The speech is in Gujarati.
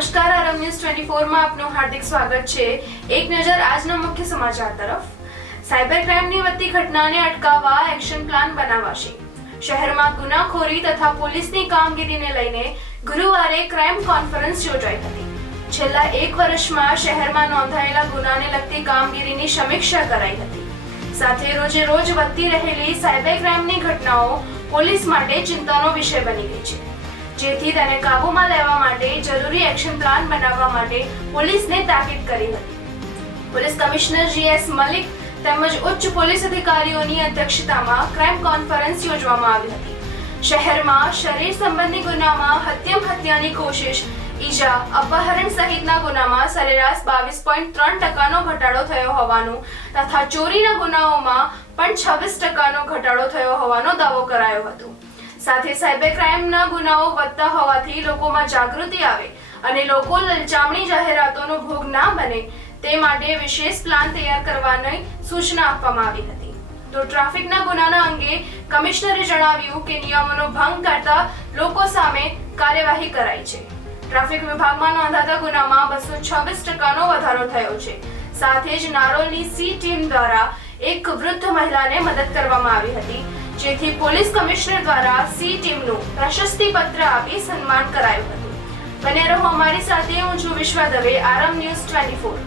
ટ્વેન્ટી ફોરમાં આપનું હાર્દિક સ્વાગત છે. એક નજર આજના મુખ્ય સમાચાર તરફ. સાયબર ક્રાઇમની વધતી ઘટનાને અટકાવવા એક્શન પ્લાન બનાવાશે. શહેરમાં ગુનાખોરી તથા પોલીસની કામગીરીને લઈને ગુરુવારે ક્રાઇમ કોન્ફરન્સ યોજાઈ હતી. છેલ્લા એક વર્ષમાં શહેરમાં નોંધાયેલા ગુનાને લગતી કામગીરીની સમીક્ષા કરાઈ હતી. સાથે રોજે રોજ વધતી રહેલી સાયબર ક્રાઇમની ઘટનાઓ પોલીસ માટે ચિંતાનો વિષય બની ગઈ છે. જેથી તેને કાબૂમાં લેવા માટે જરૂરી એક્શન પ્લાન બનાવવા માટે પોલીસને તાકીદ કરી હતી. પોલીસ કમિશનર જીએસ મલિક તેમજ ઉચ્ચ પોલીસ અધિકારીઓની અધ્યક્ષતામાં ક્રાઇમ કોન્ફરન્સ યોજવામાં આવી હતી. શહેરમાં શરીર સંબંધી ગુનામાં હત્યમ હત્યાની કોશિશ, ઈજા, અપહરણ સહિતના ગુનામાં સરેરાશ બાવીસ પોઈન્ટ ત્રણ ટકાનો ઘટાડો થયો હોવાનું તથા ચોરીના ગુનાઓમાં પણ છવ્વીસ ટકાનો ઘટાડો થયો હોવાનો દાવો કરાયો હતો. સાથે સાયબર ક્રાઇમના ગુનાઓ વધતા હોવાથી લોકોમાં જાગૃતિ આવે અને લોકો લલચામણી જાહેરાતોનો ભોગ ના બને તે માટે વિશેષ પ્લાન તૈયાર કરવાની સૂચના આપવામાં આવી હતી. તો ટ્રાફિકના ગુનાના અંગે કમિશનરે જણાવ્યું કે નિયમોનો ભંગ કરતા લોકો સામે કાર્યવાહી કરાઈ છે. ટ્રાફિક વિભાગમાં નોંધાતા ગુનામાં બસો છવ્વીસ ટકાનો વધારો થયો છે. સાથે જ નારોલની સી ટીમ દ્વારા એક વૃદ્ધ મહિલાને મદદ કરવામાં આવી હતી. જેથી પોલીસ કમિશનર દ્વારા સી ટીમનું પ્રશસ્તિ પત્ર આપી સન્માન કરાયું હતું. બને રહો અમારી સાથે, હું છું વિશ્વા દવે, આરમ ન્યૂઝ ટ્વેન્ટી ફોર.